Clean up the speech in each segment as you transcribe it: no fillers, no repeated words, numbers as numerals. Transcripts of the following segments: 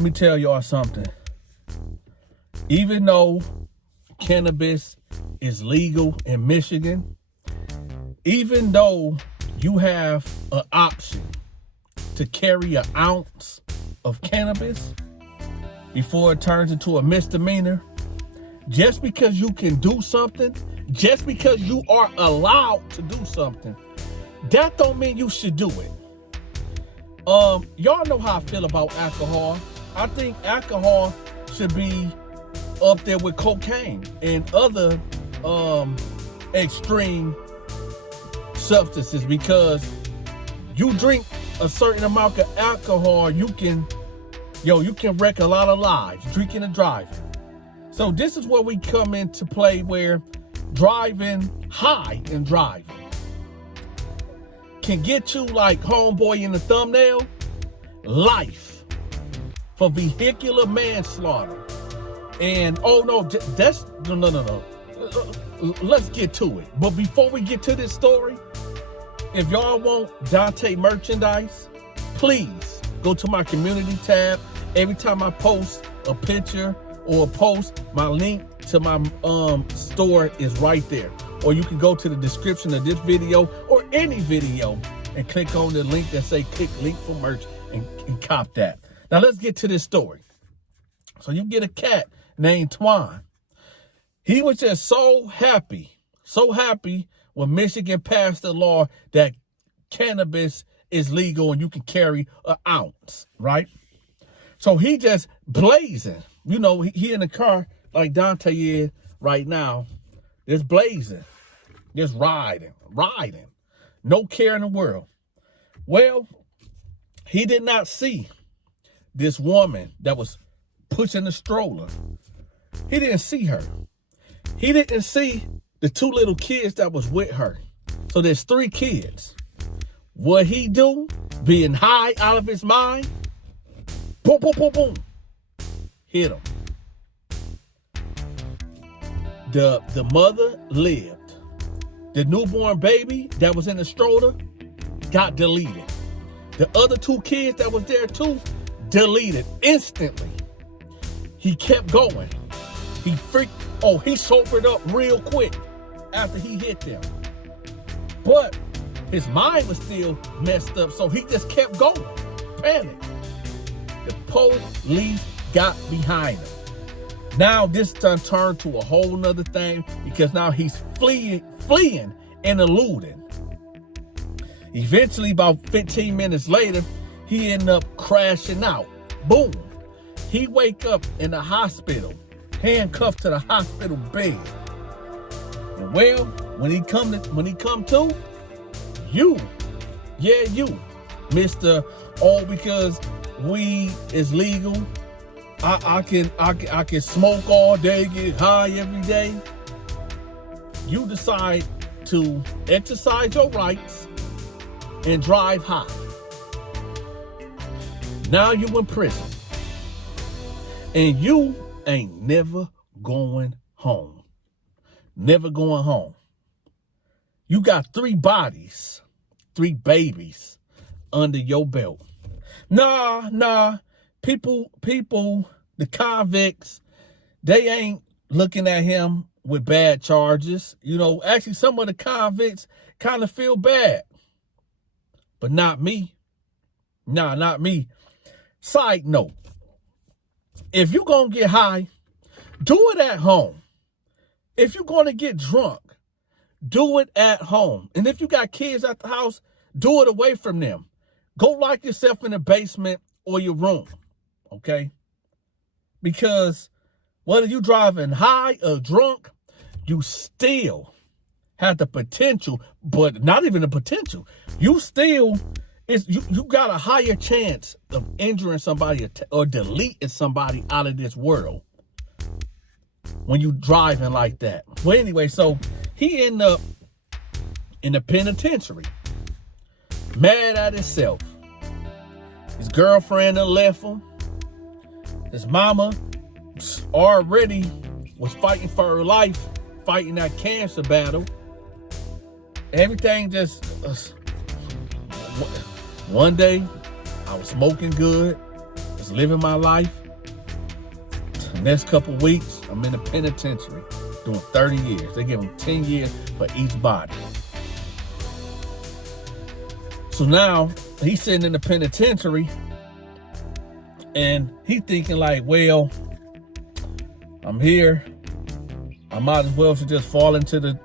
Let me tell y'all something. Even though cannabis is legal in Michigan, even though you have an option to carry an ounce of cannabis before it turns into a misdemeanor, just because you can do something, just because you are allowed to do something, that don't mean you should do it. Y'all know how I feel about alcohol. I think alcohol should be up there with cocaine and other extreme substances, because you drink a certain amount of alcohol, you can wreck a lot of lives, drinking and driving. So this is where we come into play, where driving high and driving can get you, like homeboy in the thumbnail, life for vehicular manslaughter. And oh no, that's no. Let's get to it. But before we get to this story, if y'all want Donta merchandise, please go to my community tab. Every time I post a picture or a post, my link to my store is right there. Or you can go to the description of this video or any video and click on the link that say click link for merch and cop that. Now let's get to this story. So you get a cat named Twan. He was just so happy when Michigan passed the law that cannabis is legal and you can carry an ounce, right? So he just blazing. You know, he in the car like Donta is right now, just blazing, just riding. No care in the world. Well, he did not see this woman that was pushing the stroller. He didn't see her. He didn't see the two little kids that was with her. So there's 3 kids. What he do, being high out of his mind, boom, boom, boom, boom, hit him. The mother lived. The newborn baby that was in the stroller got deleted. The other 2 kids that was there too, deleted instantly. He kept going. He sobered up real quick after he hit them. But his mind was still messed up, so he just kept going. Panic. The police got behind him. Now this turned to a whole nother thing, because now he's fleeing and eluding. Eventually, about 15 minutes later, he ended up crashing out. Boom. He wake up in the hospital, handcuffed to the hospital bed. And well, when he come to, you, Mr. Oh, because weed is legal, I can smoke all day, get high every day. You decide to exercise your rights and drive high. Now you in prison. And you ain't never going home. Never going home. You got 3 bodies, 3 babies under your belt. Nah. People, the convicts, they ain't looking at him with bad charges. You know, actually some of the convicts kind of feel bad. But not me. Nah, not me. Side note. If you're going to get high, do it at home. If you're going to get drunk, do it at home. And if you got kids at the house, do it away from them. Go lock yourself in the basement or your room, okay? Because whether you're driving high or drunk, you still have the potential, but not even the potential. You got a higher chance of injuring somebody or deleting somebody out of this world when you driving like that. Well, anyway, so he ended up in the penitentiary, mad at himself. His girlfriend had left him. His mama already was fighting for her life, fighting that cancer battle. Everything just... one day, I was smoking good. It's just living my life. The next couple weeks, I'm in the penitentiary doing 30 years. They give them 10 years for each body. So now he's sitting in the penitentiary and he thinking like, well, I'm here. I might as well just fall into the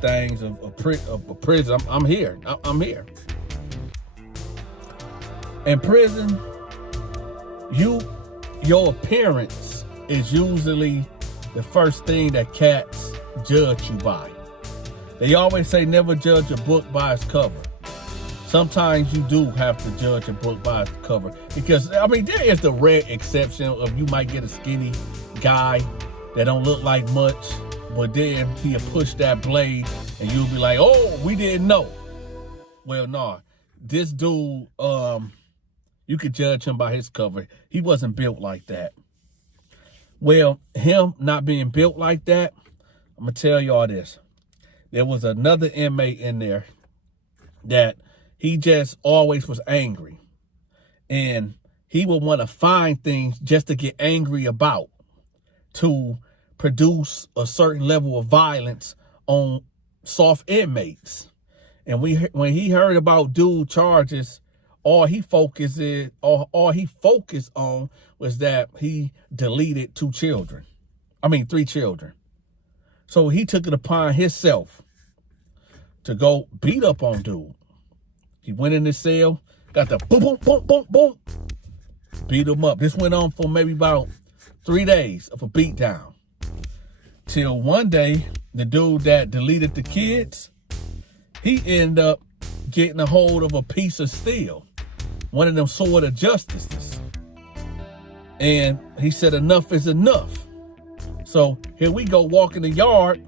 things of prison. I'm here. I'm here. In prison, your appearance is usually the first thing that cats judge you by. They always say never judge a book by its cover. Sometimes you do have to judge a book by its cover because, I mean, there is the rare exception of you might get a skinny guy that don't look like much, but then he'll push that blade and you'll be like, oh, we didn't know. Well, no, this dude, you could judge him by his cover. He wasn't built like that. Well, him not being built like that, I'm going to tell y'all this. There was another inmate in there that he just always was angry. And he would want to find things just to get angry about to produce a certain level of violence on soft inmates. And when he heard about dude charges, all he focused on was that he deleted 3 children. So he took it upon himself to go beat up on dude. He went in the cell, got the boom, boom, boom, boom, boom, beat him up. This went on for maybe about 3 days of a beat down. Till one day, the dude that deleted the kids, he ended up getting a hold of a piece of steel, one of them sword of justices. And he said, enough is enough. So here we go walking the yard.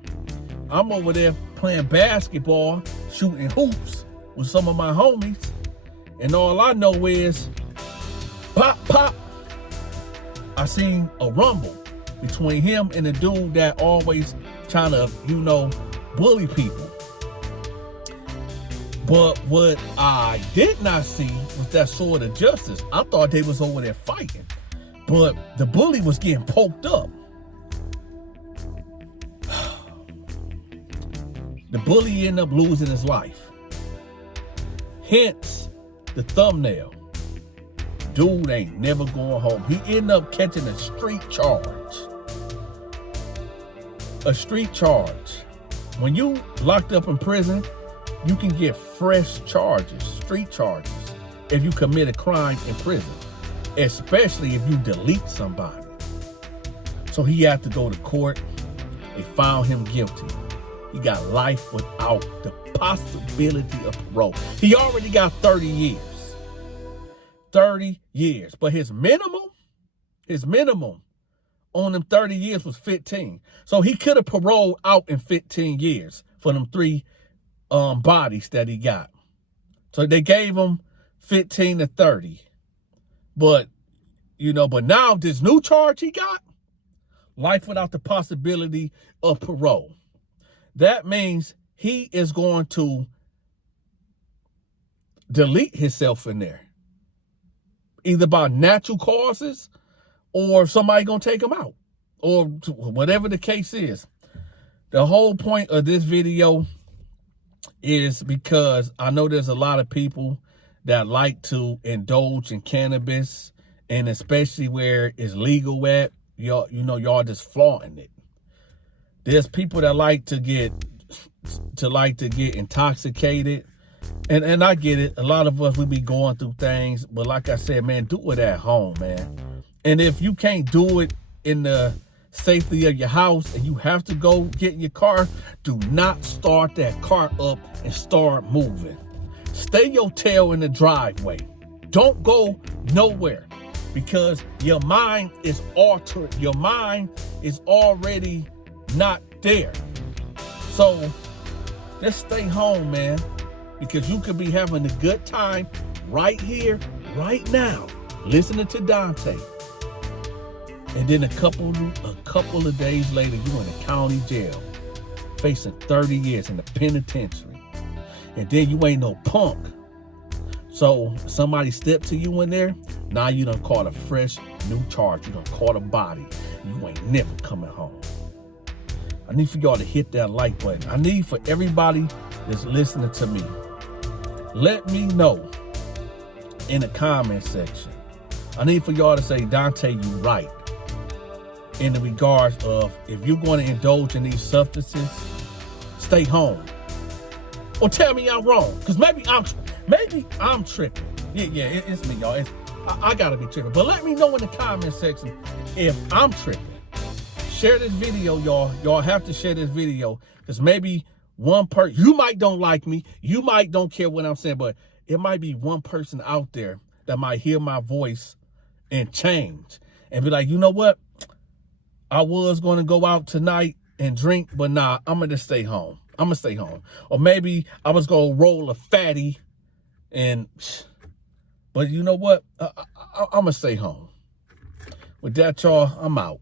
I'm over there playing basketball, shooting hoops with some of my homies. And all I know is pop, pop. I seen a rumble between him and the dude that always trying to, bully people. But what I did not see was that sword of justice. I thought they was over there fighting. But the bully was getting poked up. The bully ended up losing his life. Hence the thumbnail. Dude ain't never going home. He ended up catching a street charge. A street charge. When you locked up in prison, you can get fresh charges, street charges, if you commit a crime in prison, especially if you delete somebody. So he had to go to court. They found him guilty. He got life without the possibility of parole. He already got 30 years. 30 years. But his minimum on them 30 years was 15. So he could have paroled out in 15 years for them 3 bodies that he got. So they gave him 15 to 30. But now this new charge he got, life without the possibility of parole. That means he is going to delete himself in there, either by natural causes or somebody gonna take him out, or whatever the case is. The whole point of this video is because I know there's a lot of people that like to indulge in cannabis, and especially where it's legal at, y'all just flaunting it. There's people that like to get intoxicated, and I get it. A lot of us, we be going through things, but like I said, man, do it at home, man. And if you can't do it in the safety of your house and you have to go get in your car, do not start that car up and start moving. Stay your tail in the driveway. Don't go nowhere, because your mind is altered. Your mind is already not there. So just stay home, man, because you could be having a good time right here, right now, listening to Dante. And then a couple of days later, you in a county jail, facing 30 years in the penitentiary. And then you ain't no punk. So somebody step to you in there, Now you done caught a fresh new charge. You done caught a body. You ain't never coming home. I need for y'all to hit that like button. I need for everybody that's listening to me, let me know in the comment section. I need for y'all to say, Dante, you right. In the regards of, if you're going to indulge in these substances, stay home. Or tell me I'm wrong, because maybe I'm tripping. Yeah, it's me, y'all. I gotta be tripping. But let me know in the comment section if I'm tripping. Share this video, y'all. Y'all have to share this video, because maybe one person, you might don't like me, you might don't care what I'm saying, but it might be one person out there that might hear my voice and change and be like, you know what? I was going to go out tonight and drink, but nah, I'm going to stay home. I'm going to stay home. Or maybe I was going to roll a fatty but you know what? I'm going to stay home. With that, y'all, I'm out.